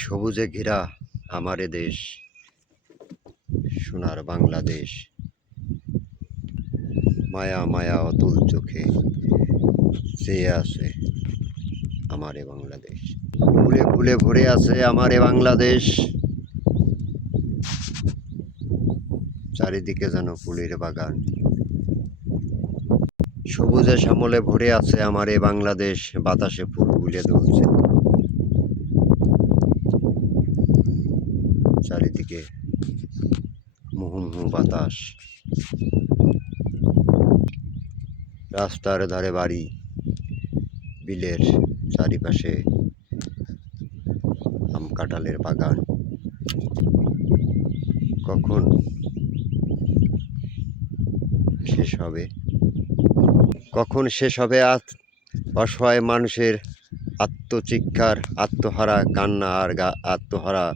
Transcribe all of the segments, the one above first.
সবুজে ঘেরা আমার এ দেশ, সোনার বাংলাদেশ। মায়া মায়া অতুল চোখে চেয়ে আছে আমার এ বাংলাদেশ। ফুলে ফুলে ভরে আছে আমার এ বাংলাদেশ। চারিদিকে যেন ফুলের বাগান, সবুজে শ্যামলে ভরে আছে আমার এ বাংলাদেশ। বাতাসে ফুল ফুলে দুলছে, চারিদিকে মুহুর্মুহু বাতাস। রাস্তার ধারে বাড়ি, বিলের চারিপাশে আম কাঁঠালের বাগান। কখন শেষ হবে? কখন শেষ হবে অসহায় মানুষের আত্মচিৎকার, আত্মহারা কান্না আর আত্মহারা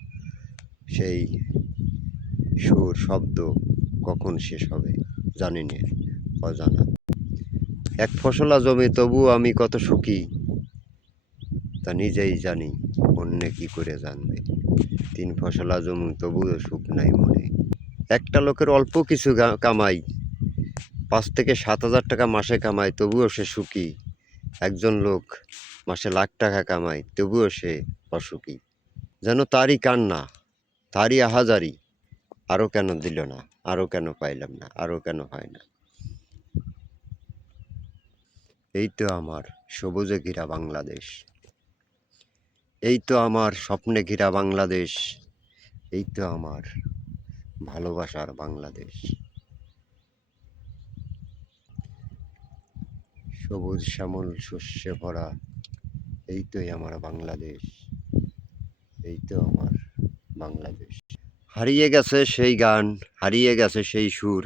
সেই সুর শব্দ কখন শেষ হবে জানি না, অজানা। এক ফসলা জমি তবুও আমি কত সুখী তা নিজেই জানি, অন্যে কি করে জানবে। 3 ফসলা জমি তবুও সুখ নাই মনে। একটা লোকের অল্প কিছু কামাই, 5 থেকে 7,000 টাকা মাসে কামায়, তবুও সে সুখী। একজন লোক মাসে লাখ টাকা কামায়, তবুও সে অসুখী। যেন তারই কান্না, তারই আহাজারি, আরও কেন দিল না, আরও কেন পাইলাম না, আরও কেন হয় না। এই তো আমার সবুজে ঘেরা বাংলাদেশ, এই তো আমার স্বপ্নে ঘেরা বাংলাদেশ, এই তো আমার ভালোবাসার বাংলাদেশ। সবুজ শ্যামল শস্যে ভরা, এই তোই আমার বাংলাদেশ, এই তো আমার বাংলাদেশ। হারিয়ে গেছে সেই গান, হারিয়ে গেছে সেই সুর,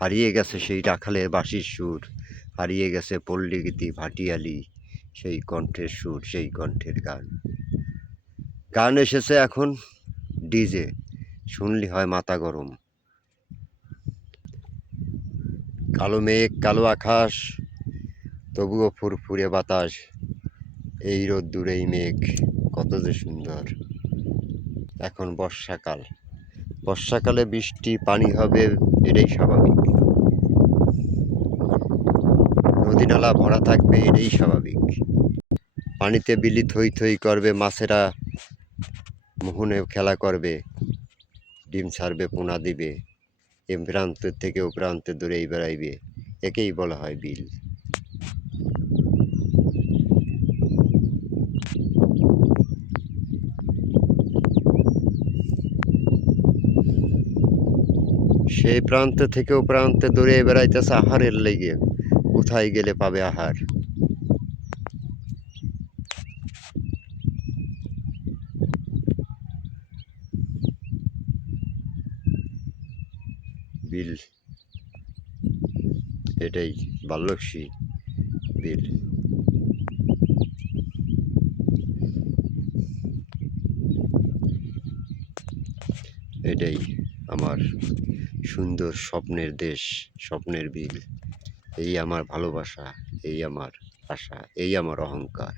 হারিয়ে গেছে সেই রাখালের বাঁশির সুর, হারিয়ে গেছে পল্লীগীতি ভাটিয়ালি সেই কণ্ঠের সুর, সেই কণ্ঠের গান। গান এসেছে এখন ডিজে, শুনলি হয় মাথা গরম। কালো মেঘ, কালো আকাশ, তবুও ফুরফুরে বাতাস। এই রোদ্দুর, এই মেঘ কত যে সুন্দর। এখন বর্ষাকাল, বর্ষাকালে বৃষ্টি পানি হবে, এটাই স্বাভাবিক। নদী নালা ভরা থাকবে, এটাই স্বাভাবিক। পানিতে বিলি থই থই করবে, মাছেরা মোহনে খেলা করবে, ডিম ছাড়বে, পোনা দিবে, এ প্রান্ত থেকে ও প্রান্তে দূরেই বেড়াইবে, একেই বলা হয় বিল। সেই প্রান্ত থেকে ও প্রান্তে দূরে বেড়াইতেছে আহারের লেগে, কোথায় গেলে পাবে আহার। বিল, এটাই বাল্যকসী বিল। এটাই আমার সুন্দর স্বপ্নের দেশ, স্বপ্নের বিল। এই আমার ভালোবাসা, এই আমার আশা, এই আমার অহংকার।